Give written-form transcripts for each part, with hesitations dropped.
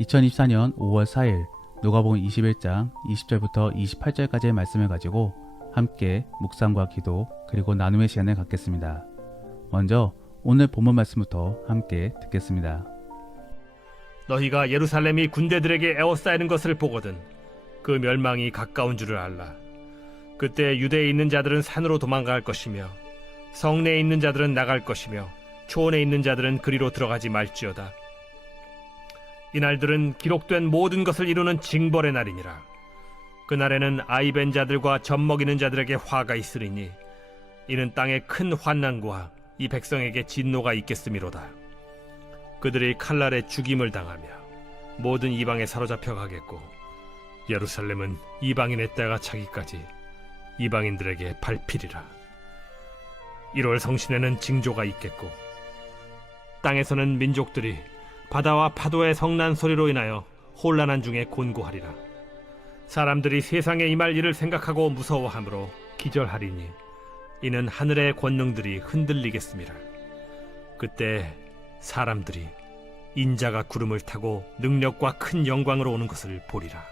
2024년 5월 4일 누가복음 21장 20절부터 28절까지의 말씀을 가지고 함께 묵상과 기도 그리고 나눔의 시간을 갖겠습니다. 먼저 오늘 본문 말씀부터 함께 듣겠습니다. 너희가 예루살렘이 군대들에게 에워싸이는 것을 보거든 그 멸망이 가까운 줄을 알라. 그때 유대에 있는 자들은 산으로 도망갈 것이며 성내에 있는 자들은 나갈 것이며 초원에 있는 자들은 그리로 들어가지 말지어다. 이날들은 기록된 모든 것을 이루는 징벌의 날이니라. 그날에는 아이 벤 자들과 젖먹이는 자들에게 화가 있으리니 이는 땅에 큰 환난과 이 백성에게 진노가 있겠음이로다. 그들이 칼날에 죽임을 당하며 모든 이방에 사로잡혀 가겠고 예루살렘은 이방인의 때가 차기까지 이방인들에게 밟히리라. 1월 성신에는 징조가 있겠고 땅에서는 민족들이 바다와 파도의 성난 소리로 인하여 혼란한 중에 곤고하리라. 사람들이 세상에 임할 일을 생각하고 무서워하므로 기절하리니 이는 하늘의 권능들이 흔들리겠음이라. 그때 사람들이 인자가 구름을 타고 능력과 큰 영광으로 오는 것을 보리라.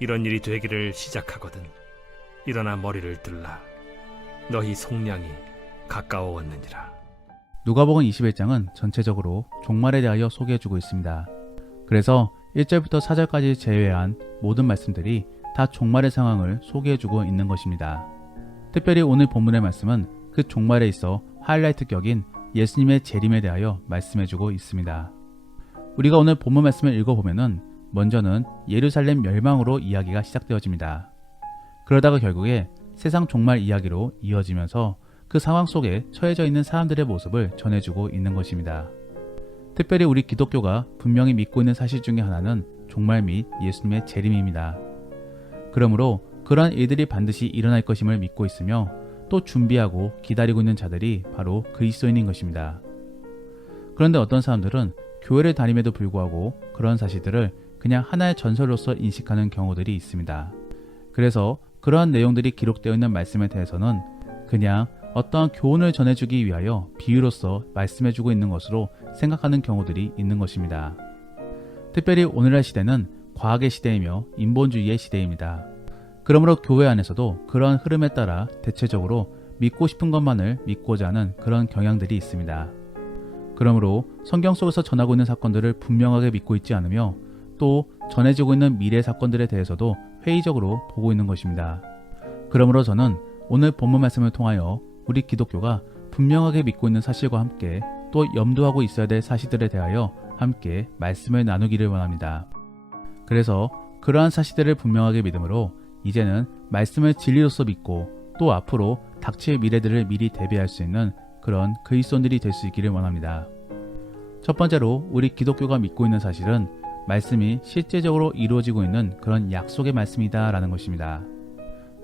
이런 일이 되기를 시작하거든 일어나 머리를 들라. 너희 속량이 가까워왔느니라. 누가복음 21장은 전체적으로 종말에 대하여 소개해주고 있습니다. 그래서 1절부터 4절까지 제외한 모든 말씀들이 다 종말의 상황을 소개해주고 있는 것입니다. 특별히 오늘 본문의 말씀은 그 종말에 있어 하이라이트 격인 예수님의 재림에 대하여 말씀해주고 있습니다. 우리가 오늘 본문 말씀을 읽어보면은 먼저는 예루살렘 멸망으로 이야기가 시작되어집니다. 그러다가 결국에 세상 종말 이야기로 이어지면서 그 상황 속에 처해져 있는 사람들의 모습을 전해주고 있는 것입니다. 특별히 우리 기독교가 분명히 믿고 있는 사실 중에 하나는 종말 및 예수님의 재림입니다. 그러므로 그러한 일들이 반드시 일어날 것임을 믿고 있으며 또 준비하고 기다리고 있는 자들이 바로 그리스도인인 것입니다. 그런데 어떤 사람들은 교회를 다님에도 불구하고 그런 사실들을 그냥 하나의 전설로서 인식하는 경우들이 있습니다. 그래서 그러한 내용들이 기록되어 있는 말씀에 대해서는 그냥 어떠한 교훈을 전해주기 위하여 비유로서 말씀해주고 있는 것으로 생각하는 경우들이 있는 것입니다. 특별히 오늘날 시대는 과학의 시대이며 인본주의의 시대입니다. 그러므로 교회 안에서도 그러한 흐름에 따라 대체적으로 믿고 싶은 것만을 믿고자 하는 그런 경향들이 있습니다. 그러므로 성경 속에서 전하고 있는 사건들을 분명하게 믿고 있지 않으며 또 전해지고 있는 미래 사건들에 대해서도 회의적으로 보고 있는 것입니다. 그러므로 저는 오늘 본문 말씀을 통하여 우리 기독교가 분명하게 믿고 있는 사실과 함께 또 염두하고 있어야 될 사실들에 대하여 함께 말씀을 나누기를 원합니다. 그래서 그러한 사실들을 분명하게 믿음으로 이제는 말씀을 진리로서 믿고 또 앞으로 닥칠 미래들을 미리 대비할 수 있는 그런 그리스도인들이 될 수 있기를 원합니다. 첫 번째로 우리 기독교가 믿고 있는 사실은 말씀이 실제적으로 이루어지고 있는 그런 약속의 말씀이다 라는 것입니다.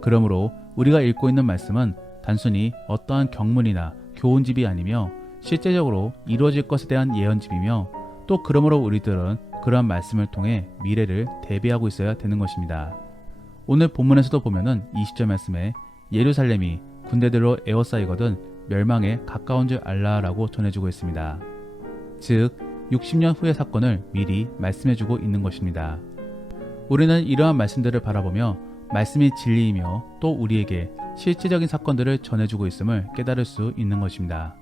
그러므로 우리가 읽고 있는 말씀은 단순히 어떠한 경문이나 교훈집이 아니며 실제적으로 이루어질 것에 대한 예언집이며 또 그러므로 우리들은 그러한 말씀을 통해 미래를 대비하고 있어야 되는 것입니다. 오늘 본문에서도 보면은 20절 말씀에 예루살렘이 군대들로 에워싸이거든 멸망에 가까운 줄 알라라고 전해주고 있습니다. 즉 60년 후의 사건을 미리 말씀해주고 있는 것입니다. 우리는 이러한 말씀들을 바라보며 말씀이 진리이며 또 우리에게 실제적인 사건들을 전해주고 있음을 깨달을 수 있는 것입니다.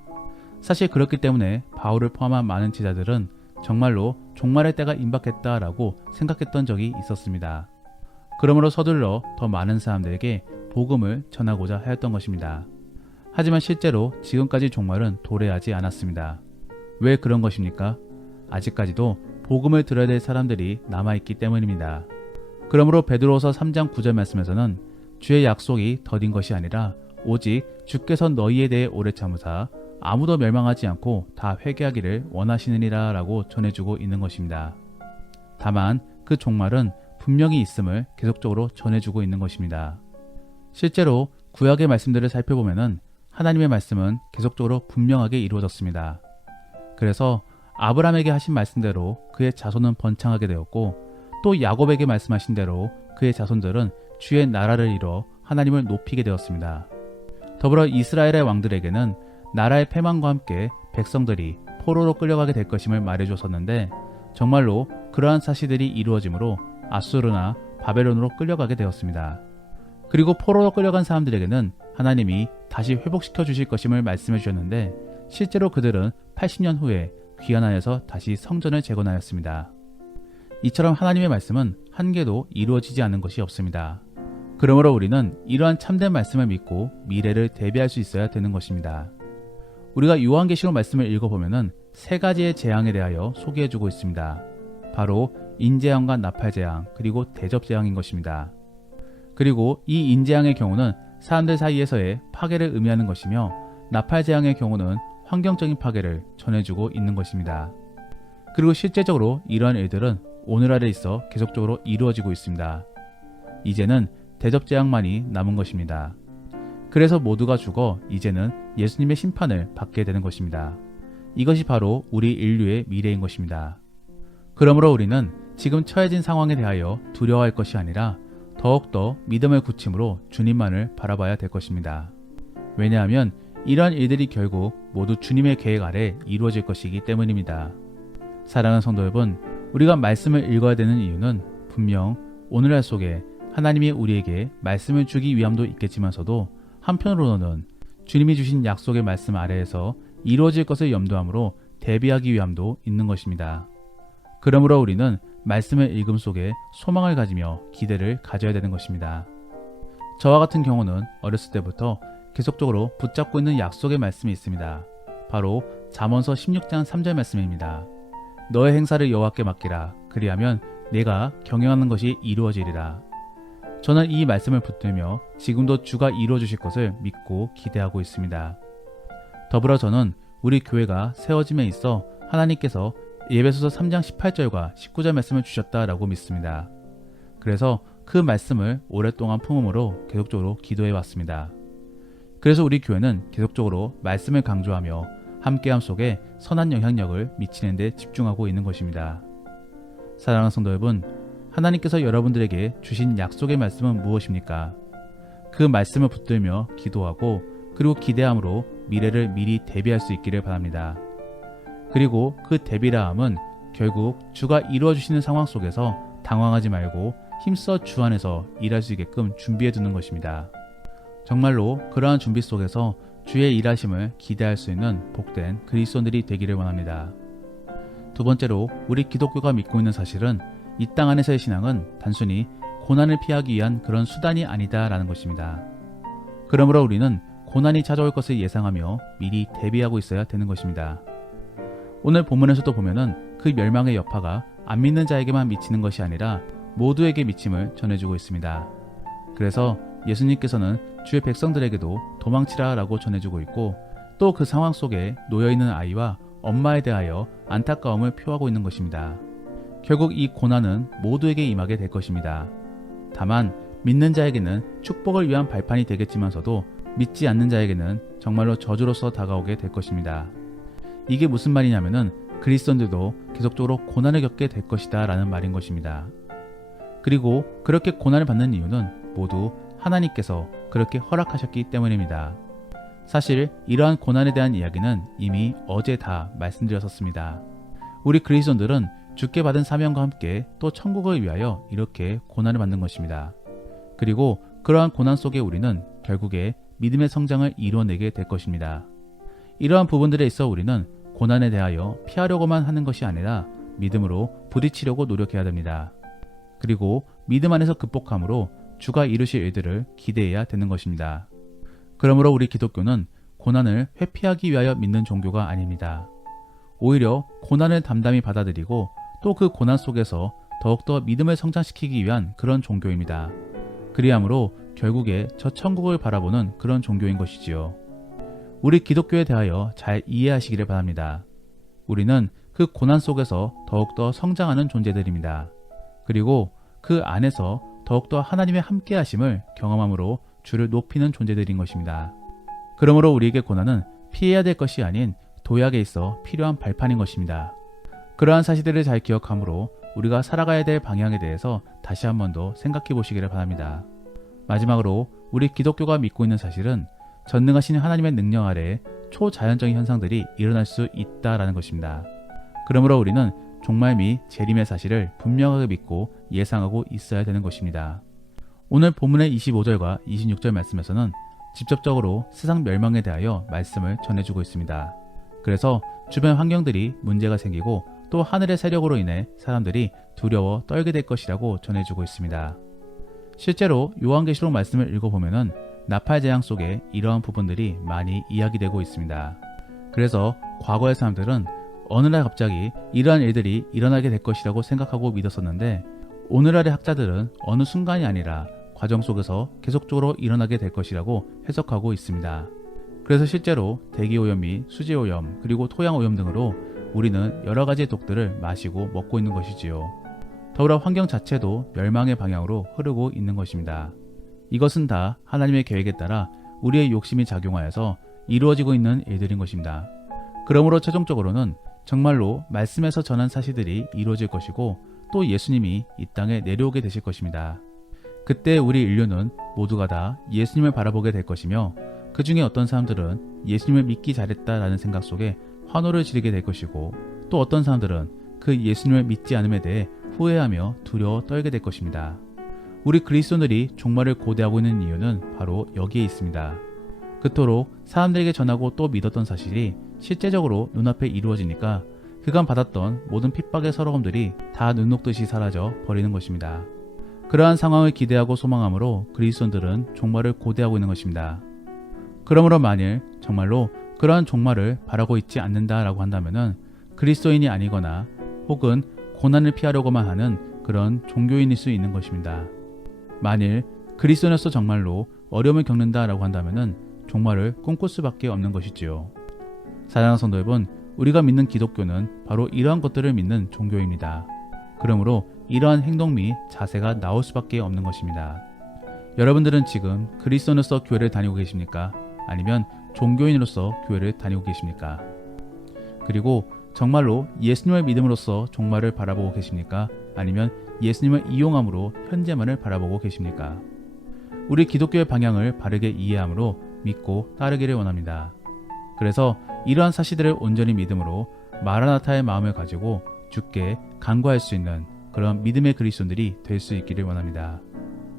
사실 그렇기 때문에 바울을 포함한 많은 제자들은 정말로 종말의 때가 임박했다라고 생각했던 적이 있었습니다. 그러므로 서둘러 더 많은 사람들에게 복음을 전하고자 하였던 것입니다. 하지만 실제로 지금까지 종말은 도래하지 않았습니다. 왜 그런 것입니까? 아직까지도 복음을 들어야 될 사람들이 남아있기 때문입니다. 그러므로 베드로후서 3장 9절 말씀에서는 주의 약속이 더딘 것이 아니라 오직 주께서 너희에 대해 오래 참으사 아무도 멸망하지 않고 다 회개하기를 원하시느니라 라고 전해주고 있는 것입니다. 다만 그 종말은 분명히 있음을 계속적으로 전해주고 있는 것입니다. 실제로 구약의 말씀들을 살펴보면 하나님의 말씀은 계속적으로 분명하게 이루어졌습니다. 그래서 아브라함에게 하신 말씀대로 그의 자손은 번창하게 되었고 또 야곱에게 말씀하신 대로 그의 자손들은 주의 나라를 이뤄 하나님을 높이게 되었습니다. 더불어 이스라엘의 왕들에게는 나라의 패망과 함께 백성들이 포로로 끌려가게 될 것임을 말해줬었는데 정말로 그러한 사실들이 이루어지므로 아수르나 바벨론으로 끌려가게 되었습니다. 그리고 포로로 끌려간 사람들에게는 하나님이 다시 회복시켜 주실 것임을 말씀해 주셨는데 실제로 그들은 80년 후에 귀환하여서 다시 성전을 재건하였습니다. 이처럼 하나님의 말씀은 한 개도 이루어지지 않는 것이 없습니다. 그러므로 우리는 이러한 참된 말씀을 믿고 미래를 대비할 수 있어야 되는 것입니다. 우리가 요한계시록 말씀을 읽어보면 세 가지의 재앙에 대하여 소개해주고 있습니다. 바로 인재앙과 나팔재앙 그리고 대접재앙인 것입니다. 그리고 이 인재앙의 경우는 사람들 사이에서의 파괴를 의미하는 것이며 나팔재앙의 경우는 환경적인 파괴를 전해주고 있는 것입니다. 그리고 실제적으로 이러한 일들은 오늘날에 있어 계속적으로 이루어지고 있습니다. 이제는 대접재앙만이 남은 것입니다. 그래서 모두가 죽어 이제는 예수님의 심판을 받게 되는 것입니다. 이것이 바로 우리 인류의 미래인 것입니다. 그러므로 우리는 지금 처해진 상황에 대하여 두려워할 것이 아니라 더욱더 믿음을 굳힘으로 주님만을 바라봐야 될 것입니다. 왜냐하면 이러한 일들이 결국 모두 주님의 계획 아래 이루어질 것이기 때문입니다. 사랑하는 성도 여러분, 우리가 말씀을 읽어야 되는 이유는 분명 오늘날 속에 하나님이 우리에게 말씀을 주기 위함도 있겠지만서도 한편으로는 주님이 주신 약속의 말씀 아래에서 이루어질 것을 염두함으로 대비하기 위함도 있는 것입니다. 그러므로 우리는 말씀의 읽음 속에 소망을 가지며 기대를 가져야 되는 것입니다. 저와 같은 경우는 어렸을 때부터 계속적으로 붙잡고 있는 약속의 말씀이 있습니다. 바로 잠언서 16장 3절 말씀입니다. 너의 행사를 여호와께 맡기라. 그리하면 내가 경영하는 것이 이루어지리라. 저는 이 말씀을 붙들며 지금도 주가 이루어 주실 것을 믿고 기대하고 있습니다. 더불어 저는 우리 교회가 세워짐에 있어 하나님께서 예배소서 3장 18절과 19절 말씀을 주셨다라고 믿습니다. 그래서 그 말씀을 오랫동안 품음으로 계속적으로 기도해 왔습니다. 그래서 우리 교회는 계속적으로 말씀을 강조하며 함께함 속에 선한 영향력을 미치는 데 집중하고 있는 것입니다. 사랑하는 성도 여러분, 하나님께서 여러분들에게 주신 약속의 말씀은 무엇입니까? 그 말씀을 붙들며 기도하고 그리고 기대함으로 미래를 미리 대비할 수 있기를 바랍니다. 그리고 그 대비라함은 결국 주가 이루어 주시는 상황 속에서 당황하지 말고 힘써 주 안에서 일할 수 있게끔 준비해 두는 것입니다. 정말로 그러한 준비 속에서 주의 일하심을 기대할 수 있는 복된 그리스도인들이 되기를 원합니다. 두 번째로 우리 기독교가 믿고 있는 사실은 이 땅 안에서의 신앙은 단순히 고난을 피하기 위한 그런 수단이 아니다라는 것입니다. 그러므로 우리는 고난이 찾아올 것을 예상하며 미리 대비하고 있어야 되는 것입니다. 오늘 본문에서도 보면은 그 멸망의 여파가 안 믿는 자에게만 미치는 것이 아니라 모두에게 미침을 전해주고 있습니다. 그래서 예수님께서는 주의 백성들에게도 도망치라 라고 전해주고 있고 또 그 상황 속에 놓여있는 아이와 엄마에 대하여 안타까움을 표하고 있는 것입니다. 결국 이 고난은 모두에게 임하게 될 것입니다. 다만 믿는 자에게는 축복을 위한 발판이 되겠지만서도 믿지 않는 자에게는 정말로 저주로서 다가오게 될 것입니다. 이게 무슨 말이냐면은 그리스도인들도 계속적으로 고난을 겪게 될 것이다 라는 말인 것입니다. 그리고 그렇게 고난을 받는 이유는 모두 하나님께서 그렇게 허락하셨기 때문입니다. 사실 이러한 고난에 대한 이야기는 이미 어제 다 말씀드렸었습니다. 우리 그리스도인들은 주께 받은 사명과 함께 또 천국을 위하여 이렇게 고난을 받는 것입니다. 그리고 그러한 고난 속에 우리는 결국에 믿음의 성장을 이루어내게 될 것입니다. 이러한 부분들에 있어 우리는 고난에 대하여 피하려고만 하는 것이 아니라 믿음으로 부딪히려고 노력해야 됩니다. 그리고 믿음 안에서 극복함으로 주가 이루실 일들을 기대해야 되는 것입니다. 그러므로 우리 기독교는 고난을 회피하기 위하여 믿는 종교가 아닙니다. 오히려 고난을 담담히 받아들이고 또 그 고난 속에서 더욱더 믿음을 성장시키기 위한 그런 종교입니다. 그리함으로 결국에 저 천국을 바라보는 그런 종교인 것이지요. 우리 기독교에 대하여 잘 이해하시기를 바랍니다. 우리는 그 고난 속에서 더욱더 성장하는 존재들입니다. 그리고 그 안에서 더욱더 하나님의 함께하심을 경험함으로 주를 높이는 존재들인 것입니다. 그러므로 우리에게 고난은 피해야 될 것이 아닌 도약에 있어 필요한 발판인 것입니다. 그러한 사실들을 잘 기억함으로 우리가 살아가야 될 방향에 대해서 다시 한 번 더 생각해 보시기를 바랍니다. 마지막으로 우리 기독교가 믿고 있는 사실은 전능하신 하나님의 능력 아래 초자연적인 현상들이 일어날 수 있다라는 것입니다. 그러므로 우리는 종말 및 재림의 사실을 분명하게 믿고 예상하고 있어야 되는 것입니다. 오늘 본문의 25절과 26절 말씀에서는 직접적으로 세상 멸망에 대하여 말씀을 전해주고 있습니다. 그래서 주변 환경들이 문제가 생기고 또 하늘의 세력으로 인해 사람들이 두려워 떨게 될 것이라고 전해주고 있습니다. 실제로 요한계시록 말씀을 읽어보면 나팔 재앙 속에 이러한 부분들이 많이 이야기되고 있습니다. 그래서 과거의 사람들은 어느 날 갑자기 이러한 일들이 일어나게 될 것이라고 생각하고 믿었었는데 오늘날의 학자들은 어느 순간이 아니라 과정 속에서 계속적으로 일어나게 될 것이라고 해석하고 있습니다. 그래서 실제로 대기오염 및 수지오염 그리고 토양오염 등으로 우리는 여러 가지 독들을 마시고 먹고 있는 것이지요. 더불어 환경 자체도 멸망의 방향으로 흐르고 있는 것입니다. 이것은 다 하나님의 계획에 따라 우리의 욕심이 작용하여서 이루어지고 있는 일들인 것입니다. 그러므로 최종적으로는 정말로 말씀에서 전한 사실들이 이루어질 것이고 또 예수님이 이 땅에 내려오게 되실 것입니다. 그때 우리 인류는 모두가 다 예수님을 바라보게 될 것이며 그 중에 어떤 사람들은 예수님을 믿기 잘했다라는 생각 속에 환호를 지르게 될 것이고 또 어떤 사람들은 그 예수님을 믿지 않음에 대해 후회하며 두려워 떨게 될 것입니다. 우리 그리스도인들이 종말을 고대하고 있는 이유는 바로 여기에 있습니다. 그토록 사람들에게 전하고 또 믿었던 사실이 실제적으로 눈앞에 이루어지니까 그간 받았던 모든 핍박의 서러움들이 다 눈 녹듯이 사라져 버리는 것입니다. 그러한 상황을 기대하고 소망함으로 그리스도인들은 종말을 고대하고 있는 것입니다. 그러므로 만일 정말로 그러한 종말을 바라고 있지 않는다라고 한다면은 그리스도인이 아니거나 혹은 고난을 피하려고만 하는 그런 종교인일 수 있는 것입니다. 만일 그리스도인으로서 정말로 어려움을 겪는다라고 한다면은 종말을 꿈꿀 수밖에 없는 것이지요. 사랑하는 성도 여러분, 우리가 믿는 기독교는 바로 이러한 것들을 믿는 종교입니다. 그러므로 이러한 행동 및 자세가 나올 수밖에 없는 것입니다. 여러분들은 지금 그리스도인으로서 교회를 다니고 계십니까? 아니면 종교인으로서 교회를 다니고 계십니까? 그리고 정말로 예수님을 믿음으로써 종말을 바라보고 계십니까? 아니면 예수님을 이용함으로 현재만을 바라보고 계십니까? 우리 기독교의 방향을 바르게 이해함으로 믿고 따르기를 원합니다. 그래서 이러한 사실들을 온전히 믿음으로 마라나타의 마음을 가지고 주께 간구할 수 있는 그런 믿음의 그리스도인들이 될 수 있기를 원합니다.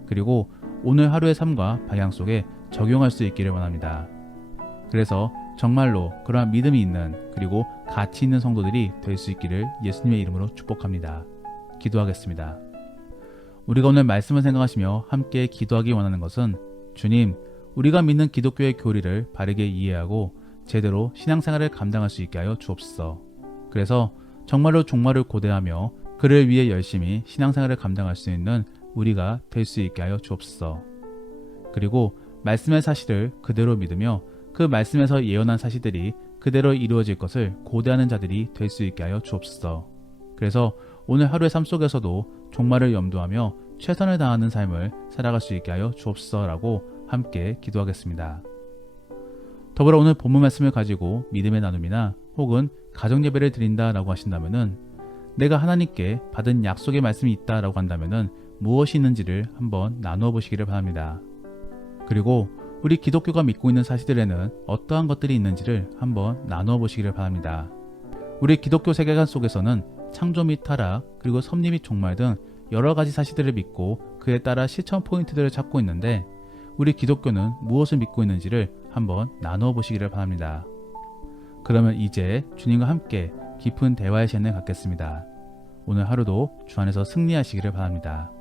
그리고 오늘 하루의 삶과 방향 속에 적용할 수 있기를 원합니다. 그래서 정말로 그러한 믿음이 있는 그리고 가치 있는 성도들이 될 수 있기를 예수님의 이름으로 축복합니다. 기도하겠습니다. 우리가 오늘 말씀을 생각하시며 함께 기도하기 원하는 것은 주님, 우리가 믿는 기독교의 교리를 바르게 이해하고 제대로 신앙생활을 감당할 수 있게 하여 주옵소서. 그래서 정말로 종말을 고대하며 그를 위해 열심히 신앙생활을 감당할 수 있는 우리가 될 수 있게 하여 주옵소서. 그리고 말씀의 사실을 그대로 믿으며 그 말씀에서 예언한 사실들이 그대로 이루어질 것을 고대하는 자들이 될 수 있게 하여 주옵소서. 그래서 오늘 하루의 삶 속에서도 종말을 염두하며 최선을 다하는 삶을 살아갈 수 있게 하여 주옵소서라고 함께 기도하겠습니다. 더불어 오늘 본문 말씀을 가지고 믿음의 나눔이나 혹은 가정 예배를 드린다라고 하신다면은 내가 하나님께 받은 약속의 말씀이 있다라고 한다면은 무엇이 있는지를 한번 나누어 보시기를 바랍니다. 그리고 우리 기독교가 믿고 있는 사실들에는 어떠한 것들이 있는지를 한번 나누어 보시기를 바랍니다. 우리 기독교 세계관 속에서는 창조 및 타락, 그리고 섭리 및 종말 등 여러 가지 사실들을 믿고 그에 따라 실천 포인트들을 찾고 있는데 우리 기독교는 무엇을 믿고 있는지를 한번 나누어 보시기를 바랍니다. 그러면 이제 주님과 함께 깊은 대화의 시간을 갖겠습니다. 오늘 하루도 주 안에서 승리하시기를 바랍니다.